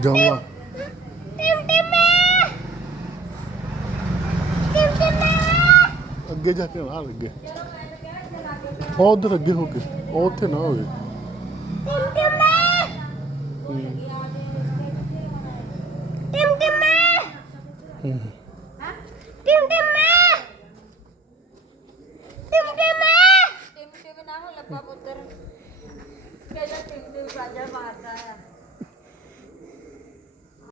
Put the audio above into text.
ਜਾਊਗਾ ਅੱਗੇ ਜਾ ਕੇ ਨਾਲ ਅੱਗੇ ਉਹ ਉਧਰ ਅੱਗੇ ਹੋ ਕੇ ਉਹ ਉੱਥੇ ਨਾ ਹੋਵੇ